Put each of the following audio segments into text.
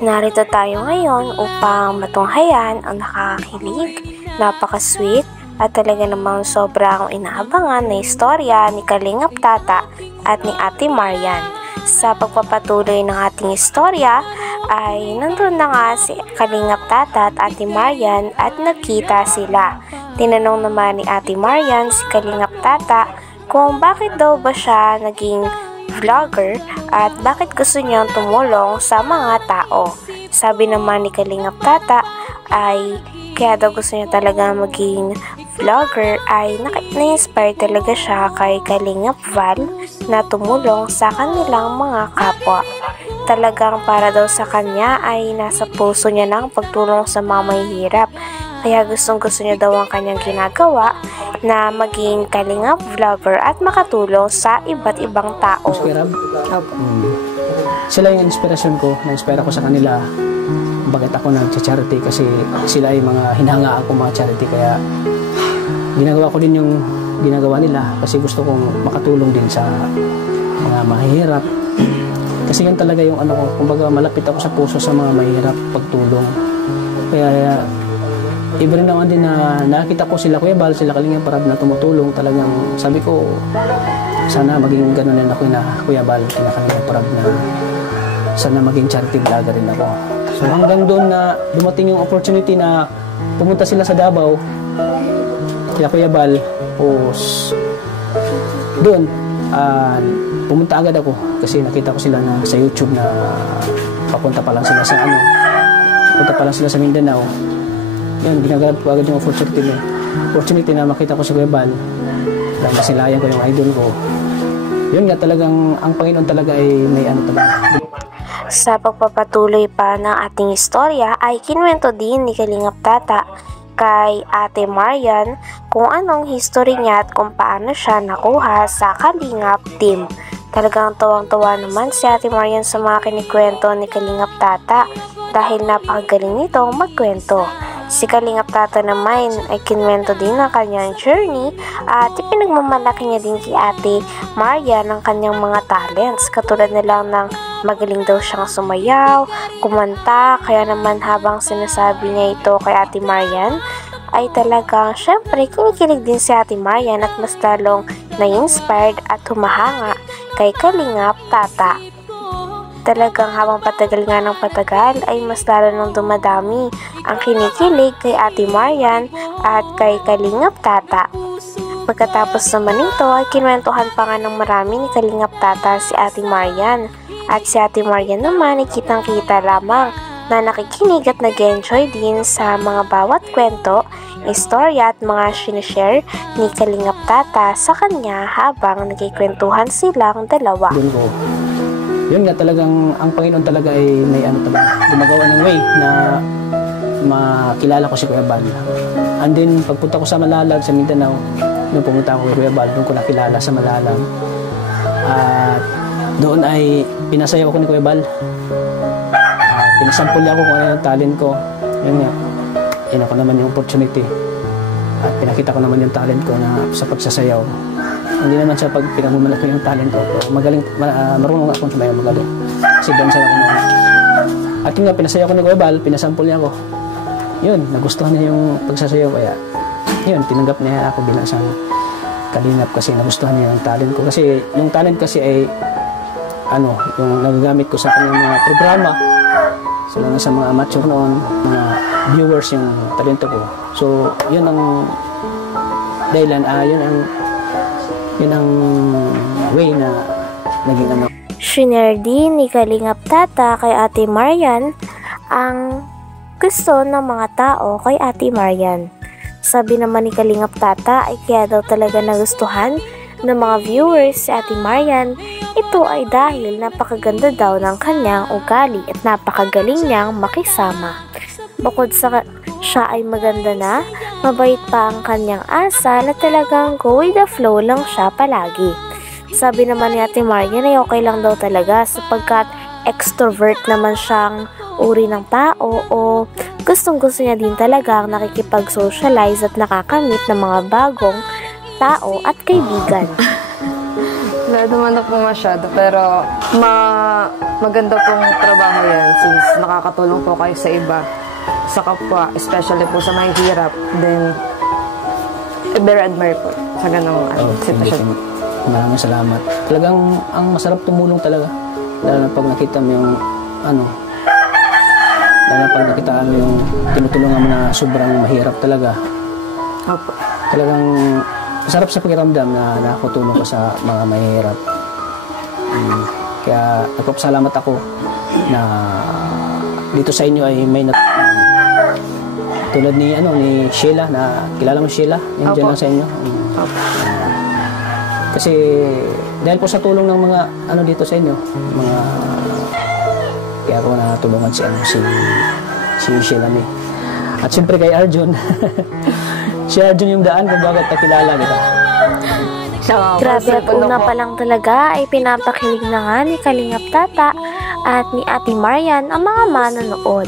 Narito tayo ngayon upang matunghayan ang nakakakilig, napaka-sweet at talaga namang sobrang inaabangan na istorya ni Kalingap Tata at ni Ate Marian. Sa pagpapatuloy ng ating istorya ay nandun na nga si Kalingap Tata at Ate Marian at nagkita sila. Tinanong naman ni Ate Marian si Kalingap Tata kung bakit daw ba siya naging vlogger at bakit gusto niyang tumulong sa mga tao. Sabi naman ni Kalingap Tata ay kaya daw gusto niya talaga maging vlogger ay na-inspire talaga siya kay Kalingap Val na tumulong sa kanilang mga kapwa. Talagang para daw sa kanya ay nasa puso niya ng pagtulong sa mga mahihirap. Kaya gustong-gusto niya daw ang kanyang ginagawa na maging Kalingap vlogger at makatulong sa iba't ibang tao. Sila yung inspirasyon ko, na-inspire ako sa kanila. Bakit ako nag-charity kasi sila yung mga hinahanga ako mga charity. Kaya ginagawa ko din yung ginagawa nila kasi gusto kong makatulong din sa mga mahihirap. Kasi yan talaga yung ano ko, kumbaga malapit ako sa puso sa mga mahihirap pagtulong. Kaya every now and then na nakita ko sila Kuya Bal, sila Kalingap Rab na tumutulong, talagang sabi ko sana maging ganun din ako na Kuya Bal, sila Kalingap Rab na sana maging charity vlogger rin ako. So hanggang doon na dumating yung opportunity na pumunta sila sa Davao, sila Kuya Bal, doon pumunta agad ako kasi nakita ko sila na sa YouTube na papunta pa lang sila sa punta pa lang sila sa Mindanao. Yan, ginagarap ko agad yung opportunity na makita ko si Kuya Bal. Dahil masilayan ko yung idol ko. Yun nga, talagang ang Panginoon talaga ay may ano talaga. Sa pagpapatuloy pa ng ating istorya ay kinuwento din ni Kalingap Tata kay Ate Marian kung anong history niya at kung paano siya nakuha sa Kalingap team. Talagang tuwang-tuwa naman si Ate Marian sa mga kinikwento ni Kalingap Tata dahil napakagaling nitong magkwento. Si Kalingap Tata naman ay kinwento din ang kanyang journey at ipinagmamalaki niya din kay Ate Marian ang kanyang mga talents. Katulad na lang ng magaling daw siyang sumayaw, kumanta, kaya naman habang sinasabi niya ito kay Ate Marian ay talagang syempre kinikilig din si Ate Marian at mas lalong na-inspired at humahanga kay Kalingap Tata. Talagang habang patagal nga ng patagal ay mas lalo nang dumadami ang kinikilig kay Ate Marian at kay Kalingap Tata. Pagkatapos naman nito ay kinwentuhan pa nga ng marami ni Kalingap Tata si Ate Marian. At si Ate Marian naman ay kitang-kita lamang na nakikinig at nag-enjoy din sa mga bawat kwento, istorya at mga sinishare ni Kalingap Tata sa kanya habang nagkikwentuhan silang dalawa. Yun nga, talagang ang Panginoon talaga ay may ano talaga, gumagawa ng way na makilala ko si Kuya Bal. And then pagpunta ko sa Malalag, sa Mindanao, nung pumunta ako kay Kuya Bal, doon ko nakilala sa Malalag. At doon ay pinasayaw ako ni Kuya Bal. Pinasampul niya ako kung ano yung talent ko. Yun nga, yun ako naman yung opportunity. At pinakita ko naman yung talent ko na sa pagsasayaw. Hindi naman siya pag pinagmumalaki yung talent ko. Magaling, marunong akong sumayaw, magaling. Kasi dancer ako noon. At yun nga, pinasayaw ko ni Kuya Bal, pinasampul niya ako. Yun, nagustuhan niya yung pagsasayaw. Kaya, yun, tinanggap niya ako bilang isang Kalingap kasi nagustuhan niya yung talent ko. Kasi yung talent kasi ay, yung nagagamit ko sa kanyang mga programa. Sa mga amateur noon, mga viewers yung talento ko. So, yun ang dahilan, yun ang way na naging ano. Shinare din ni Kalingap Tata kay Ate Marian ang gusto ng mga tao kay Ate Marian. Sabi naman ni Kalingap Tata ay kaya daw talaga nagustuhan ng mga viewers si Ate Marian. Ito ay dahil napakaganda daw ng kanyang ugali at napakagaling niyang makisama. Bukod sa siya ay maganda na, mabait pa ang kanyang asal at talagang go with the flow lang siya palagi. Sabi naman ni Ate Marian ay okay lang daw talaga sapagkat extrovert naman siyang uri ng tao o gustong-gusto niya din talaga ang nakikipag-socialize at nakakamit ng mga bagong tao at kaibigan. Wala naman na po masyado, pero maganda pong trabaho yan since nakakatulong po kayo sa iba, sa kapwa, especially po sa may hirap. Then, very admire po sa ganong sitwasyon. Maraming salamat. Talagang ang masarap tumulong talaga. Lalo na pag nakita mo yung lalo na pag nakita mo yung tinutulungan mo na sobrang mahirap talaga. Opo. Talagang masarap sa pakiramdam na nakakatulong ko sa mga mahirap. Kaya nagpapasalamat ako na dito sa inyo ay may tulad ni Sheila, na kilala mo Sheila, yung dyan lang sa inyo. Kasi dahil po sa tulong ng mga dito sa inyo, mga kaya ako natulungan si Sheila ni. At siyempre kay Arjun. Si Arjun yung daan kung bakit nakilala kita. Grabe, at una pa lang talaga ay pinapakilig na nga ni Kalingap Tata at ni Ate Marian ang mga manonood.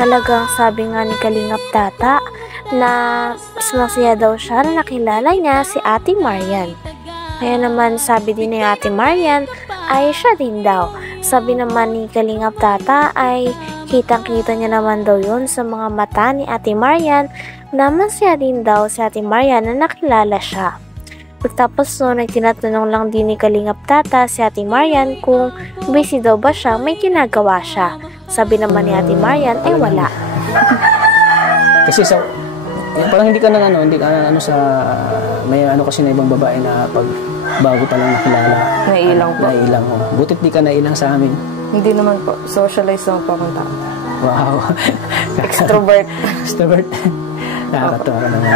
Talagang sabi nga ni Kalingap Tata na mas masaya daw siya na nakilala niya si Ate Marian. Kaya naman sabi din ni Ate Marian ay siya din daw. Sabi naman ni Kalingap Tata ay kitang-kita niya naman daw yun sa mga mata ni Ate Marian na masaya din daw si Ate Marian na nakilala siya. Pagtapos noon ay tinatanong lang din ni Kalingap Tata si Ate Marian kung busy daw ba siya, may ginagawa siya. Sabi naman ni Ate Marian ay wala. Kasi parang hindi ka nang sa may kasi na ibang babae na pag bago pa lang nakilala. Naiilang po. Naiilang mo. Butit di ka naiilang sa amin. Hindi naman po. Socialize naman po akong tao. Wow. Extrovert. Extrovert. Nakakatawa ka naman.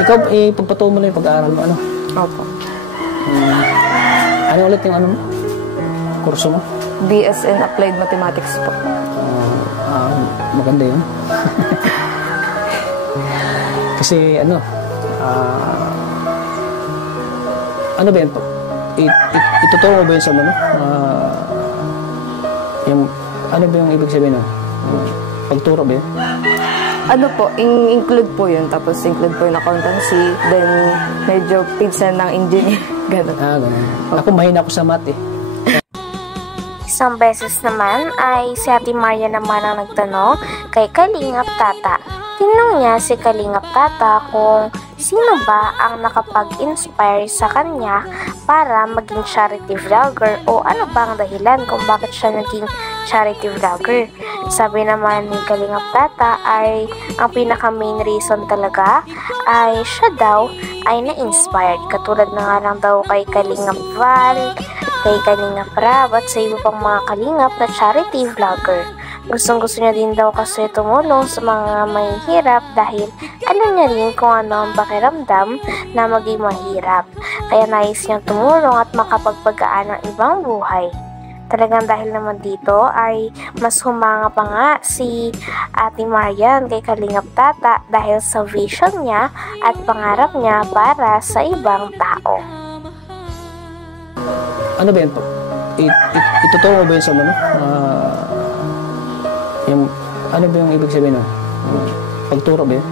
Ikaw, pagpatuloy mo na yung pag-aaral mo, Opo. Ano ulit yung kurso mo? BS in Applied Mathematics po. Maganda yun. Kasi ano ba yun? Ituturo mo ba yun sa yung, ano ba yung ibig sabihin nun? Pagturo ba yun? Ano po, include po yun. Tapos include po yung accountancy. Then, medyo pinsan ng engineer. Ganun. Ganun. Ako mahina ako sa math Isang beses naman ay si Ate Maria naman ang nagtanong kay Kalingap Tata. Tinanong niya si Kalingap Tata kung sino ba ang nakapag-inspire sa kanya para maging charity vlogger o ano ba ang dahilan kung bakit siya naging charity vlogger. Sabi naman ni Kalingap Tata ay ang pinaka-main reason talaga ay siya daw ay na-inspired. Katulad na nga lang daw kay Kalingap Val, kay Kalingap Rab at sa iba pang mga kalingap na charity vlogger. Gustong-gusto niya din daw kasi tumulong sa mga mahihirap dahil alam niya rin kung ano ang pakiramdam na maging mahirap. Kaya nais niyang tumulong at makapagpagaan ng ibang buhay. Talagang dahil naman dito ay mas humanga pa nga si Ate Marian kay Kalingap Tata dahil sa vision niya at pangarap niya para sa ibang tao. Ano ba yun po? Ituturo mo ba yun sa yung, ano ba yung ibig sabihin nun? Pagturo ba yun?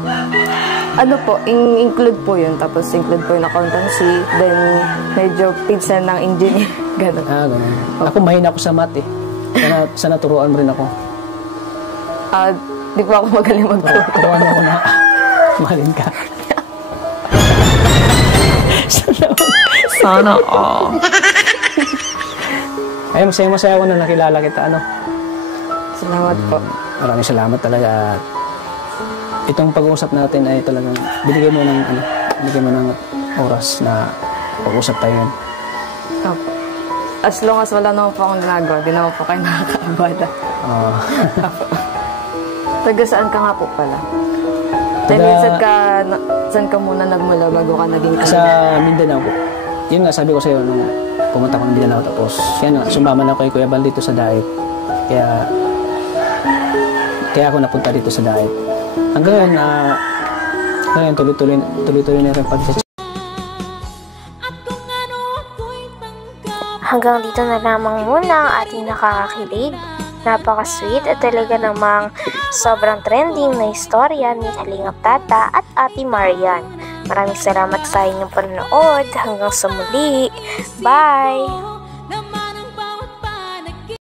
Ano po, include po yun. Tapos include po yung accountancy. Then, medyo pinsan ng engineer. Ganun. Ganun. Ako mahina ako sa math Sana turuan mo rin ako. Di po ako magaling magturo. Turuan mo ako na mahalin ka. Sana Ay, masaya ako na nakilala kita. Salamat po. Maraming salamat talaga. Itong pag-uusap natin ay talagang binigay mo ng oras na pag-usap tayo yun. Opo. As long as wala naman po akong ginagawa, di naman po kayo nakakaabala. Taga saan ka nga po pala? Saan ka muna nagmula bago ka naging kalingap? Sa Mindanao po. Yun nga, sabi ko sa'yo nung pumunta ko ng Mindanao tapos sumama na ako kay Kuya Bal dito sa Daet. Kaya ako napunta dito sa Daet. Hanggang ngayon, tuloy-tuloy na rin pag-chat. Hanggang dito na lamang muna ang ating nakakakilig, napaka-sweet at talaga namang sobrang trending na istorya ni Kalingap Tata at Ate Marian. Maraming salamat sa inyong panonood. Hanggang sa muli. Bye!